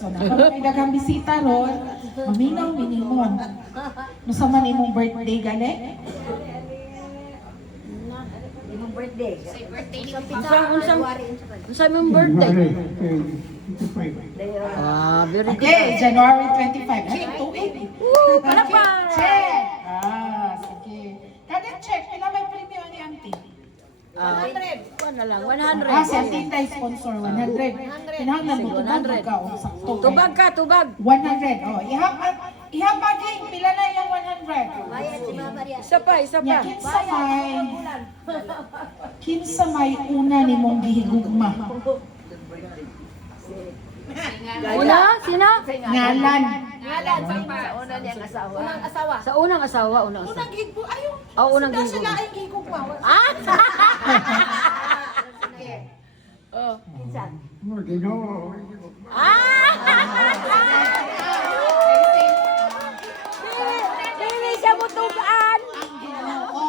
So, nakapag may dagang bisita ron, maminaw, minimum. Nusa man imong birthday, gani? Imong birthday. Unsa imong birthday? Very good. Okay, January 25. Ay, tuig. Palakpak! Check! Sige. Kada check, pila may premium ni auntie? 100. Ano lang, Si 100. auntie tayo sponsor, 100. Pinahanglan mo, tubag 100. ka. Sakto. Tubag ka, tubag. 100. Ihapagin, pila na yung 100? Bayad si Mama Maria. Isa pa, isa Nya, pa. kinsa may una ni mong gihigugma. Una? Sino? Ngalan. Ngalan sa una niyang asawa. Unang asawa. Sa unang asawa, unang asawa. Unang gihigugma. Ayaw. Unang Sila gihigugma. ay gihigugma. Ah! Oh. Kinsan? Ah! Dili siya mutugaan. Ang Ginoo.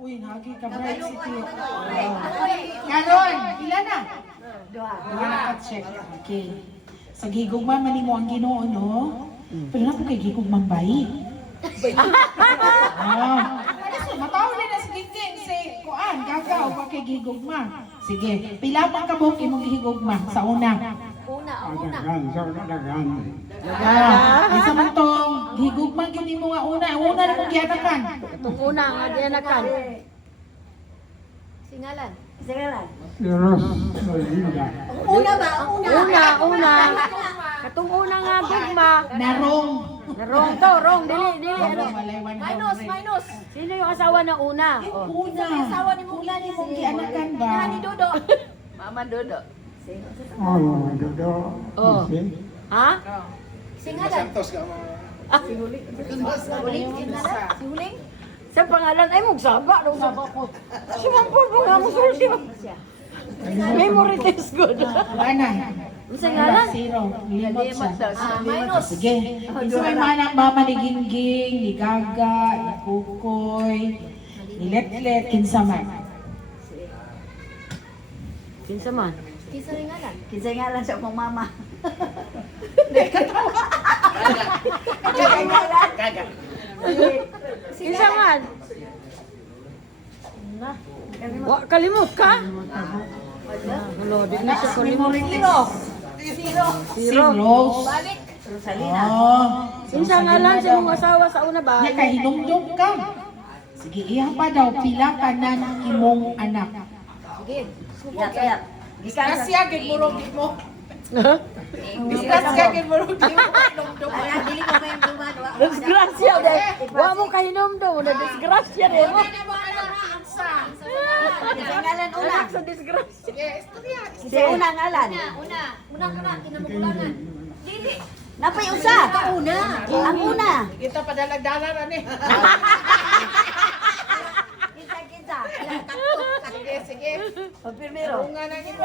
Uy, nagi ka bright city. Karon, ilan na? Duha. Wala ka check. Okay. Sa gigugma man nimo ang Ginoo, no? Pero na po kay gigugmang bayi. Kasi matawag din na sa giging si Kuan, gagaw pa kay gigugma. Sige, pila pang kabuk imong gihigugma sa una. Una, ang una. Isa man tong gihigugma gyud nimo nga una nimo gianakan. Itong una nga dianakan. Singalan. Singalan. Una ba? Una. Katong una nga gugma. Narong. Narong to, rong. Dili. Ano? Minus. Sino yung asawa ng una? Oh. Una. Asawa ni mong Una nimo gianakan ba? Ni Dodo. Mama Dodo. Oh. Ha? Singalan. Si Huling. Si Huling. Sa pangalan ay magsaba daw sa ko. Sumampol mo nga mo siya. Memory test good. Ana. Unsa ngalan? Zero. Limot siya. Minus. Sige. Isa may manang mama ni Gingging, ni Gaga, ni Kukoy, ni Letlet, kinsa man. Kinsa man? Kinsa ringalan? Kinsa ngalan sa akong mama? Kinsa man? Wa kalimot ka? Hello, di na siya kalimot. Zero. Zero. Rose. Balik. Rosalina. Oh. Kinsa ngalan sa mong asawa sa una ba? Nya kay hinumdum ka. Sige, iya pa daw pila ka na ng imong anak. Sige. Yat. Gikan sa Kasya gid murog mo. Ha? Kasya gid murog mo. Ala dili ko may dumado. Disgrasya de. Wa mo kahinom do, na disgrasya de mo. Kinsa ngalan una? Sa disgrasya. Si una ngalan. Una ka na, kinamukulangan. Dili. Napay usa. Una. Ang una. Kita padalag-dalan ani. Kinsa. Sige, sige. O primero. Nga na nimo.